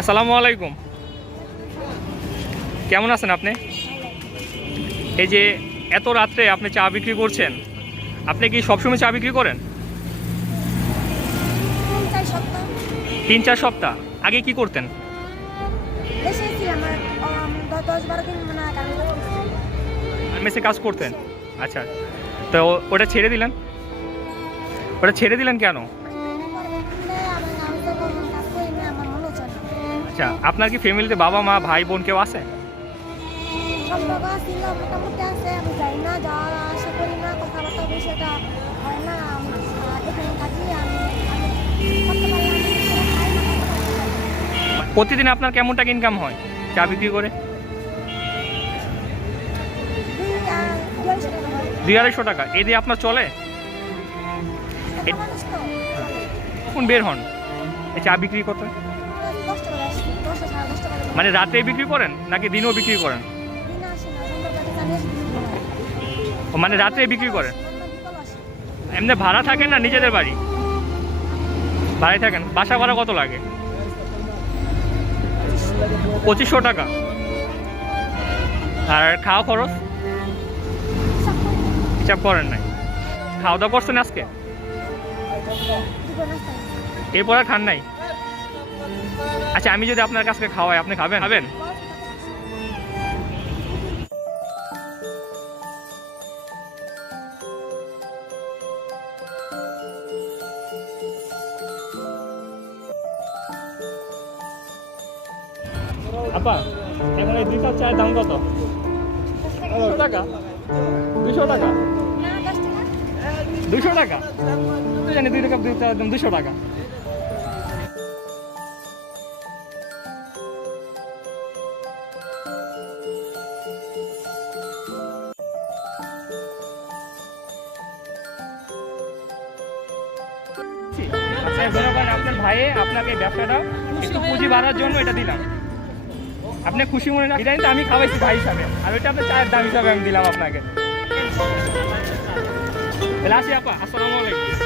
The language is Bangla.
আসসালামু আলাইকুম। কেমন আছেন আপনি? এই যে এত রাত্রে আপনি চা বিক্রি করছেন আপনি কি সবসময় চা বিক্রি করেন? তিন চার সপ্তাহ। আগে কি করতেন? মেসে কাজ করতেন? আচ্ছা। তো ওটা ছেড়ে দিলেন? ওটা ছেড়ে দিলেন কেন? আচ্ছা আপনার কি ফ্যামিলিতে বাবা মা ভাই বোন কেউ আছে? সম্পর্ক ছিল মোটামুটি আছে আমি যাই না যাওয়া আসা করি না কথাবার্তা বিষয়টা হয় না এখানে থাকি আমি আমি করতে পারলাম আমি সেটা খাই না প্রতিদিন আপনার কেমন টাকা ইনকাম হয় চা বিক্রি করে? দুই আড়াইশো টাকা এই দিয়ে আপনার চলে? কখন বের হন? এই চা বিক্রি করতে? মানে রাতে বিক্রি করেন নাকি দিনেও বিক্রি করেন? মানে রাতে বিক্রি করেন? এমনি ভাড়া থাকেন না নিজেদের বাড়ি? ভাড়ায় থাকেন বাসা ভাড়া কত লাগে? পঁচিশশো টাকা। আর খাওয়া খরচ? হিসাব করেন নাই। খাওয়া দাওয়া করছেন আজকে। এরপর খান নাই? আচ্ছা আমি যদি আপনার কাছে খাওয়াই আপনি খাবেন? খাবেন। আপা এখন এই দুই কাপ চায়ের দাম কত? দুশো টাকা? দুশো টাকা? না টাকা। দুশো টাকা? জানি দুই কাপ দুশো টাকা। ভাইয়ে আপনাকে ব্যবসাটা একটু পুঁজি বাড়ার জন্য এটা দিলাম। আপনি খুশি মনে রাখেন, এটা কিন্তু আমি খাওয়াইছি ভাই হিসাবে। আর ওইটা আপনার চায়ের দাম হিসাবে আমি দিলাম আপনাকে। আসি আপা, আসসালামু আলাইকুম।